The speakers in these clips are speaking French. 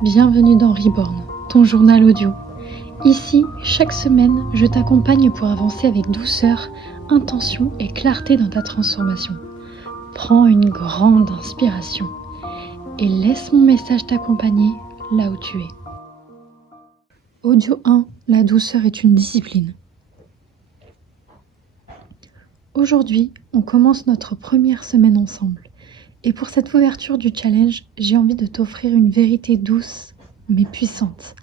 Bienvenue dans Reborn, ton journal audio. Ici, chaque semaine, je t'accompagne pour avancer avec douceur, intention et clarté dans ta transformation. Prends une grande inspiration et laisse mon message t'accompagner là où tu es. Audio 1, la douceur est une discipline. Aujourd'hui, on commence notre première semaine ensemble. Et pour cette ouverture du challenge, j'ai envie de t'offrir une vérité douce, mais puissante.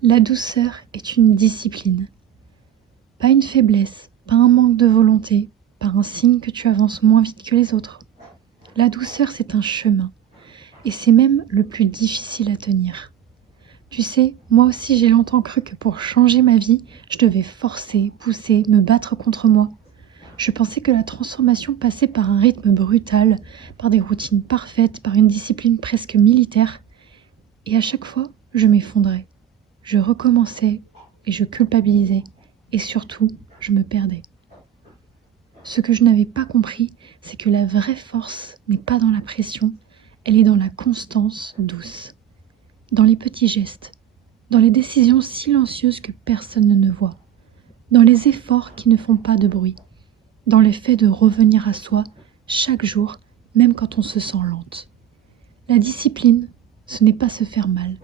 La douceur est une discipline. Pas une faiblesse, pas un manque de volonté, pas un signe que tu avances moins vite que les autres. La douceur, c'est un chemin. Et c'est même le plus difficile à tenir. Tu sais, moi aussi j'ai longtemps cru que pour changer ma vie, je devais forcer, pousser, me battre contre moi. Je pensais que la transformation passait par un rythme brutal, par des routines parfaites, par une discipline presque militaire. Et à chaque fois, je m'effondrais. Je recommençais et je culpabilisais. Et surtout, je me perdais. Ce que je n'avais pas compris, c'est que la vraie force n'est pas dans la pression, elle est dans la constance douce. Dans les petits gestes, dans les décisions silencieuses que personne ne voit, dans les efforts qui ne font pas de bruit. Dans le fait de revenir à soi chaque jour, même quand on se sent lente. La discipline, ce n'est pas se faire mal.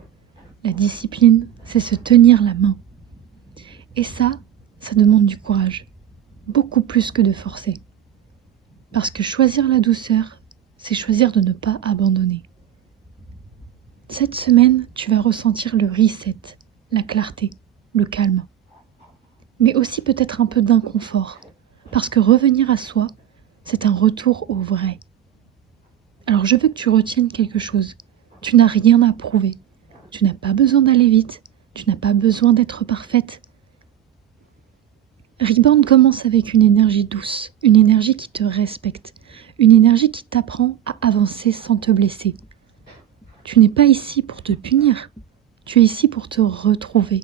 La discipline, c'est se tenir la main. Et ça demande du courage, beaucoup plus que de forcer. Parce que choisir la douceur, c'est choisir de ne pas abandonner. Cette semaine, tu vas ressentir le reset, la clarté, le calme. Mais aussi peut-être un peu d'inconfort. Parce que revenir à soi, c'est un retour au vrai. Alors je veux que tu retiennes quelque chose. Tu n'as rien à prouver. Tu n'as pas besoin d'aller vite. Tu n'as pas besoin d'être parfaite. Reborn commence avec une énergie douce, une énergie qui te respecte, une énergie qui t'apprend à avancer sans te blesser. Tu n'es pas ici pour te punir. Tu es ici pour te retrouver.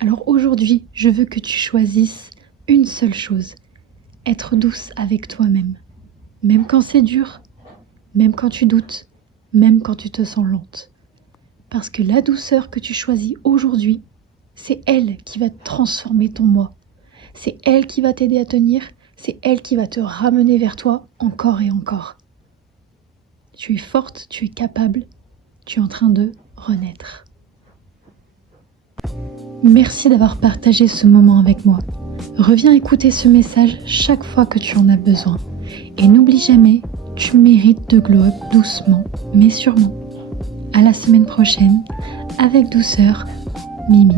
Alors aujourd'hui, je veux que tu choisisses une seule chose, être douce avec toi-même. Même quand c'est dur, même quand tu doutes, même quand tu te sens lente. Parce que la douceur que tu choisis aujourd'hui, c'est elle qui va transformer ton moi. C'est elle qui va t'aider à tenir, c'est elle qui va te ramener vers toi encore et encore. Tu es forte, tu es capable, tu es en train de renaître. Merci d'avoir partagé ce moment avec moi. Reviens écouter ce message chaque fois que tu en as besoin. Et n'oublie jamais, tu mérites de glow up doucement, mais sûrement. À la semaine prochaine, avec douceur, Mimi.